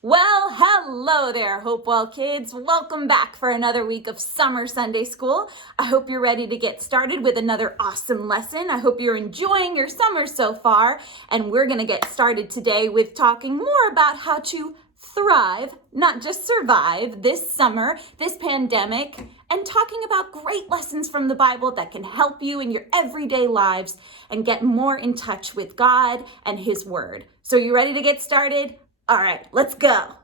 Well, hello there, Hopewell kids. Welcome back for another week of Summer Sunday School. I hope you're ready to get started with another awesome lesson. I hope you're enjoying your summer so far. And we're going to get started today with talking more about how to thrive, not just survive, this summer, this pandemic, and talking about great lessons from the Bible that can help you in your everyday lives and get more in touch with God and His Word. So you ready to get started? All right, let's go.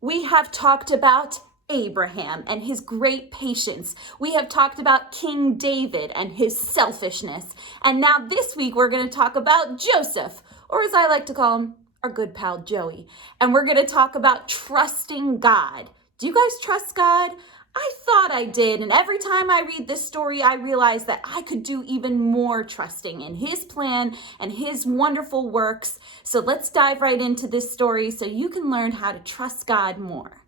We have talked about Abraham and his great patience. We have talked about King David and his selfishness. And now this week we're going to talk about Joseph, or as I like to call him, our good pal Joey. And we're going to talk about trusting God. Do you guys trust God? I thought I did, and every time I read this story, I realize that I could do even more trusting in His plan and His wonderful works. So let's dive right into this story so you can learn how to trust God more.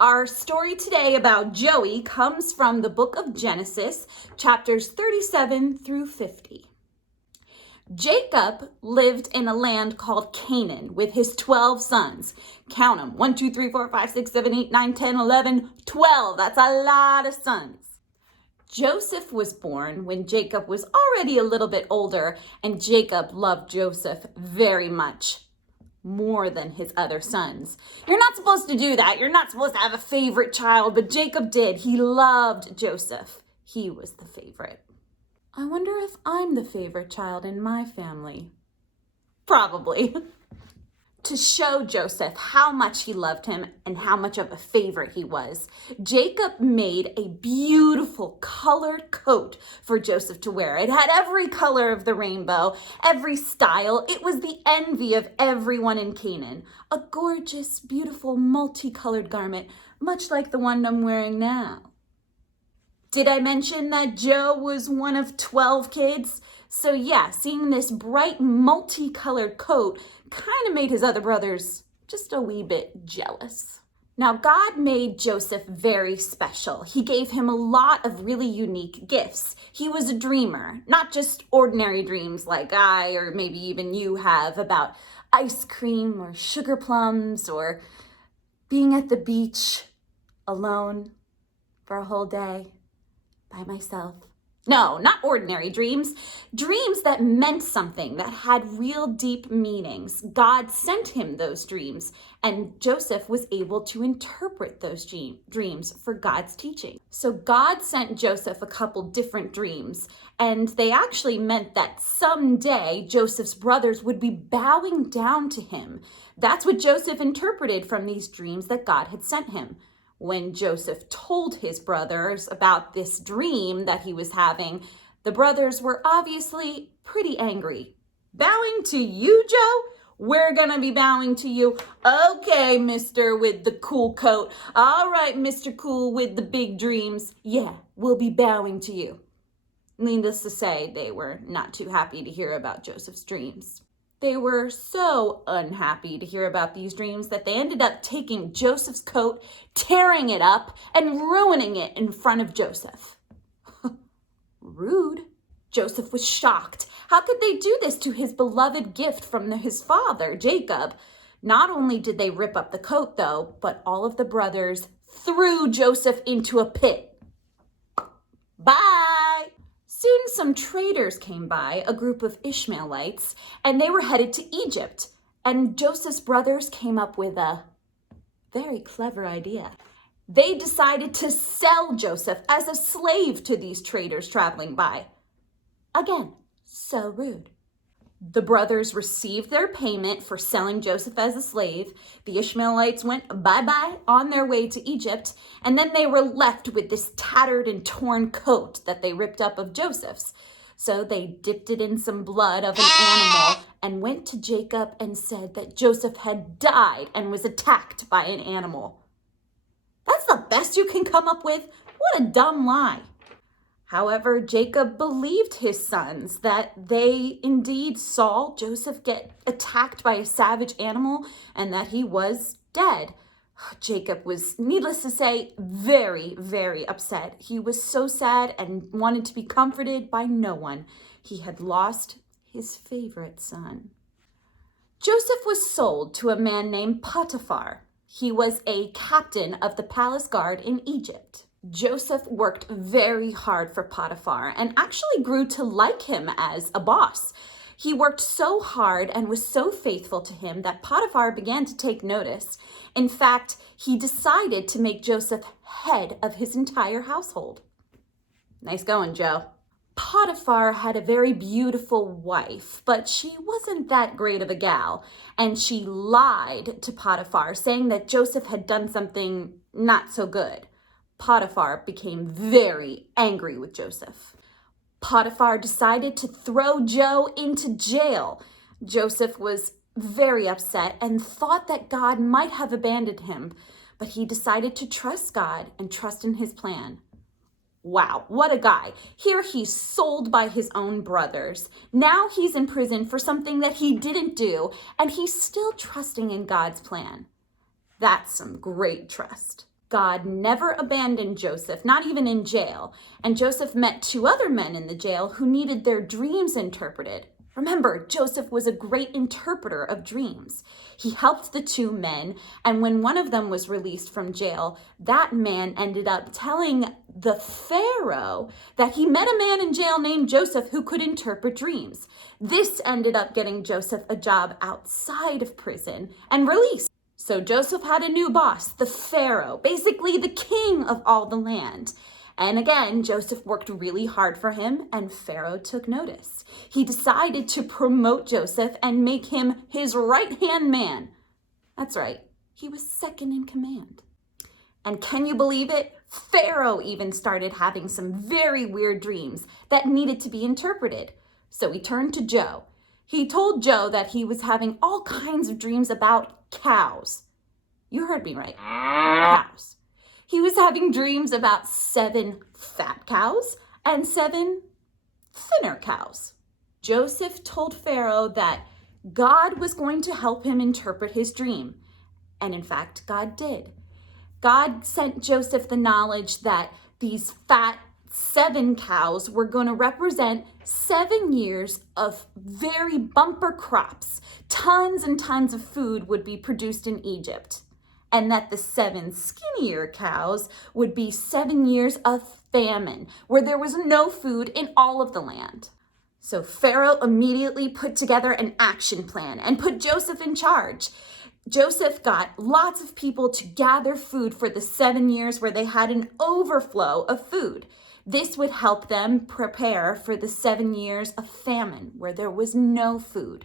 Our story today about Joey comes from the book of Genesis, chapters 37 through 50. Jacob lived in a land called Canaan with his 12 sons. Count them. 1, 2, 3, 4, 5, 6, 7, 8, 9, 10, 11, 12. That's a lot of sons. Joseph was born when Jacob was already a little bit older, and Jacob loved Joseph very much, more than his other sons. You're not supposed to do that. You're not supposed to have a favorite child, but Jacob did. He loved Joseph. He was the favorite. I wonder if I'm the favorite child in my family. Probably. To show Joseph how much he loved him and how much of a favorite he was, Jacob made a beautiful colored coat for Joseph to wear. It had every color of the rainbow, every style. It was the envy of everyone in Canaan. A gorgeous, beautiful, multicolored garment, much like the one I'm wearing now. Did I mention that Joe was one of 12 kids? So yeah, seeing this bright multicolored coat kind of made his other brothers just a wee bit jealous. Now, God made Joseph very special. He gave him a lot of really unique gifts. He was a dreamer, not just ordinary dreams like I or maybe even you have about ice cream or sugar plums or being at the beach alone for a whole day. By myself. No, not ordinary dreams. Dreams that meant something, that had real deep meanings. God sent him those dreams, and Joseph was able to interpret those dreams for God's teaching. So God sent Joseph a couple different dreams, and they actually meant that someday Joseph's brothers would be bowing down to him. That's what Joseph interpreted from these dreams that God had sent him. When Joseph told his brothers about this dream that he was having, the brothers were obviously pretty angry. Bowing to you, Joe? We're gonna be bowing to you. Okay, Mr. with the cool coat. All right, Mr. Cool with the big dreams. Yeah, we'll be bowing to you. Needless to say, they were not too happy to hear about Joseph's dreams. They were so unhappy to hear about these dreams that they ended up taking Joseph's coat, tearing it up, and ruining it in front of Joseph. Rude. Joseph was shocked. How could they do this to his beloved gift from his father, Jacob? Not only did they rip up the coat, though, but all of the brothers threw Joseph into a pit. Bye! Soon some traders came by, a group of Ishmaelites, and they were headed to Egypt. And Joseph's brothers came up with a very clever idea. They decided to sell Joseph as a slave to these traders traveling by. Again, so rude. The brothers received their payment for selling Joseph as a slave. The Ishmaelites went bye-bye on their way to Egypt, and then they were left with this tattered and torn coat that they ripped up of Joseph's. So they dipped it in some blood of an animal and went to Jacob and said that Joseph had died and was attacked by an animal. That's the best you can come up with? What a dumb lie. However, Jacob believed his sons that they indeed saw Joseph get attacked by a savage animal and that he was dead. Jacob was, needless to say, very, very upset. He was so sad and wanted to be comforted by no one. He had lost his favorite son. Joseph was sold to a man named Potiphar. He was a captain of the palace guard in Egypt. Joseph worked very hard for Potiphar and actually grew to like him as a boss. He worked so hard and was so faithful to him that Potiphar began to take notice. In fact, he decided to make Joseph head of his entire household. Nice going, Joe. Potiphar had a very beautiful wife, but she wasn't that great of a gal, and she lied to Potiphar, saying that Joseph had done something not so good. Potiphar became very angry with Joseph. Potiphar decided to throw Joe into jail. Joseph was very upset and thought that God might have abandoned him, but he decided to trust God and trust in his plan. Wow, what a guy. Here he's sold by his own brothers. Now he's in prison for something that he didn't do, and he's still trusting in God's plan. That's some great trust. God never abandoned Joseph, not even in jail. And Joseph met 2 other men in the jail who needed their dreams interpreted. Remember, Joseph was a great interpreter of dreams. He helped the 2 men, and when one of them was released from jail, that man ended up telling the Pharaoh that he met a man in jail named Joseph who could interpret dreams. This ended up getting Joseph a job outside of prison and released. So Joseph had a new boss, the Pharaoh, basically the king of all the land. And again, Joseph worked really hard for him, and Pharaoh took notice. He decided to promote Joseph and make him his right-hand man. That's right, he was second in command. And can you believe it? Pharaoh even started having some very weird dreams that needed to be interpreted. So he turned to Joe. He told Joe that he was having all kinds of dreams about cows. You heard me right, cows. He was having dreams about 7 fat cows and 7 thinner cows. Joseph told Pharaoh that God was going to help him interpret his dream. And in fact, God did. God sent Joseph the knowledge that these fat 7 cows were going to represent 7 years of very bumper crops. Tons and tons of food would be produced in Egypt. And that the 7 skinnier cows would be 7 years of famine, where there was no food in all of the land. So Pharaoh immediately put together an action plan and put Joseph in charge. Joseph got lots of people to gather food for the 7 years where they had an overflow of food. This would help them prepare for the 7 years of famine, where there was no food.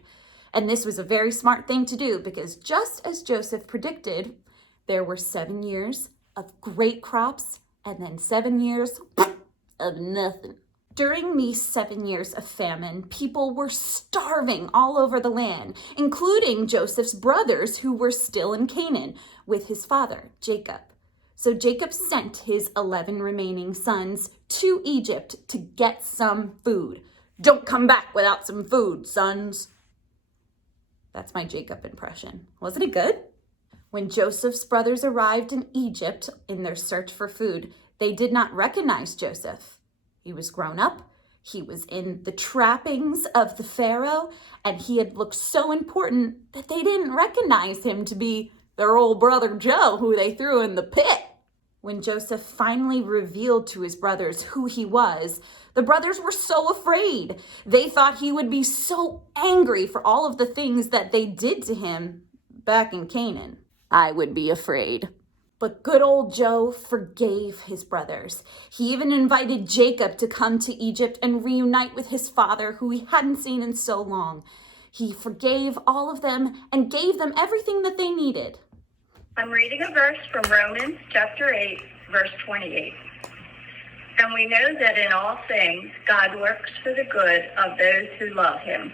And this was a very smart thing to do, because just as Joseph predicted, there were 7 years of great crops and then 7 years of nothing. During these 7 years of famine, people were starving all over the land, including Joseph's brothers who were still in Canaan with his father, Jacob. So Jacob sent his 11 remaining sons to Egypt to get some food. Don't come back without some food, sons. That's my Jacob impression. Wasn't it good? When Joseph's brothers arrived in Egypt in their search for food, they did not recognize Joseph. He was grown up, he was in the trappings of the Pharaoh, and he had looked so important that they didn't recognize him to be their old brother Joe, who they threw in the pit. When Joseph finally revealed to his brothers who he was, the brothers were so afraid. They thought he would be so angry for all of the things that they did to him back in Canaan. I would be afraid. But good old Joe forgave his brothers. He even invited Jacob to come to Egypt and reunite with his father, who he hadn't seen in so long. He forgave all of them and gave them everything that they needed. I'm reading a verse from Romans chapter 8, verse 28. And we know that in all things God works for the good of those who love him.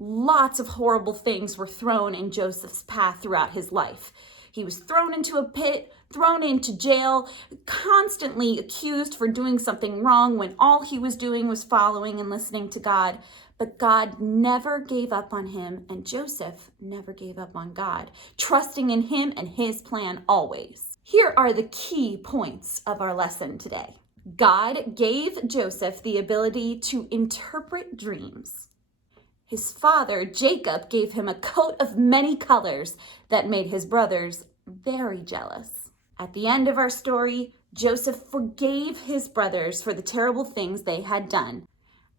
Lots of horrible things were thrown in Joseph's path throughout his life. He was thrown into a pit, thrown into jail, constantly accused for doing something wrong when all he was doing was following and listening to God. But God never gave up on him, and Joseph never gave up on God, trusting in him and his plan always. Here are the key points of our lesson today. God gave Joseph the ability to interpret dreams. His father, Jacob, gave him a coat of many colors that made his brothers very jealous. At the end of our story, Joseph forgave his brothers for the terrible things they had done.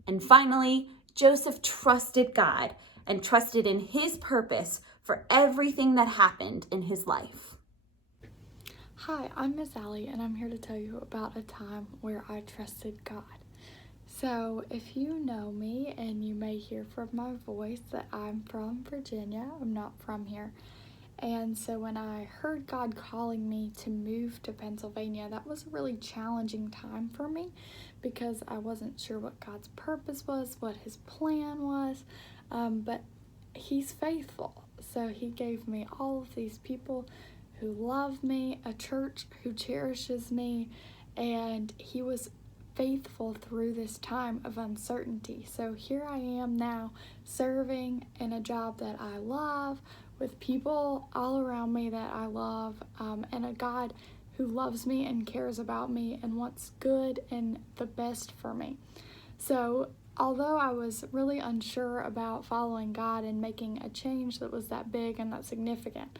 And finally, Joseph trusted God and trusted in his purpose for everything that happened in his life. Hi, I'm Miss Allie, and I'm here to tell you about a time where I trusted God. So, if you know me, and you may hear from my voice that I'm from Virginia, I'm not from here. And so when I heard God calling me to move to Pennsylvania, that was a really challenging time for me because I wasn't sure what God's purpose was, what his plan was, but he's faithful. So he gave me all of these people who love me, a church who cherishes me, and he was faithful through this time of uncertainty. So here I am now serving in a job that I love, with people all around me that I love, and a God who loves me and cares about me and wants good and the best for me. So although I was really unsure about following God and making a change that was that big and that significant,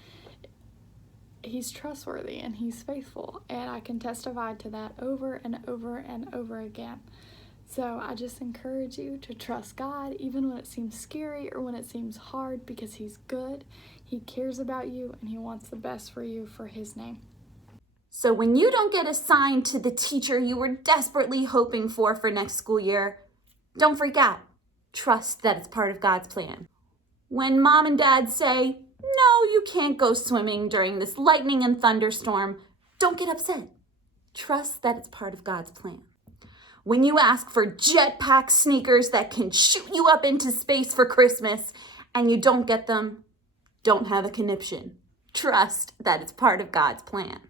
he's trustworthy and he's faithful, and I can testify to that over and over and over again. So I just encourage you to trust God even when it seems scary or when it seems hard, because he's good, he cares about you, and he wants the best for you for his name. So when you don't get assigned to the teacher you were desperately hoping for next school year, don't freak out. Trust that it's part of God's plan. When mom and dad say, no, you can't go swimming during this lightning and thunderstorm, don't get upset. Trust that it's part of God's plan. When you ask for jetpack sneakers that can shoot you up into space for Christmas and you don't get them, don't have a conniption. Trust that it's part of God's plan.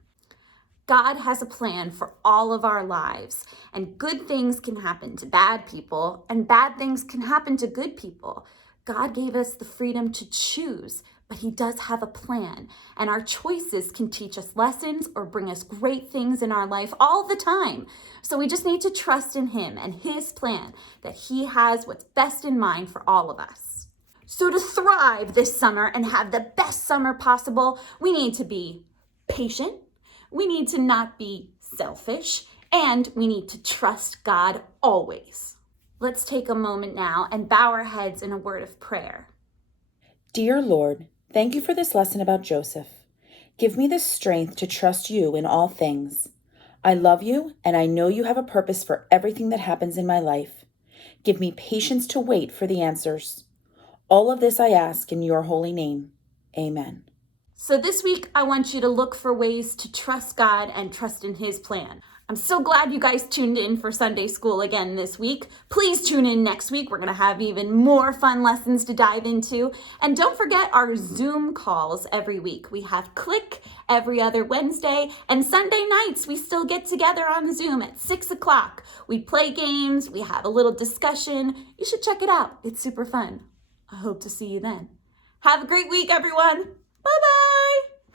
God has a plan for all of our lives, and good things can happen to bad people, and bad things can happen to good people. God gave us the freedom to choose, but he does have a plan, and our choices can teach us lessons or bring us great things in our life all the time. So we just need to trust in him and his plan, that he has what's best in mind for all of us. So to thrive this summer and have the best summer possible, we need to be patient, we need to not be selfish, and we need to trust God always. Let's take a moment now and bow our heads in a word of prayer. Dear Lord, thank you for this lesson about Joseph. Give me the strength to trust you in all things. I love you, and I know you have a purpose for everything that happens in my life. Give me patience to wait for the answers. All of this I ask in your holy name. Amen. So this week, I want you to look for ways to trust God and trust in his plan. I'm so glad you guys tuned in for Sunday school again this week. Please tune in next week. We're going to have even more fun lessons to dive into. And don't forget our Zoom calls every week. We have Click every other Wednesday, and Sunday nights we still get together on Zoom at 6 o'clock. We play games, we have a little discussion. You should check it out. It's super fun. I hope to see you then. Have a great week, everyone. Bye-bye.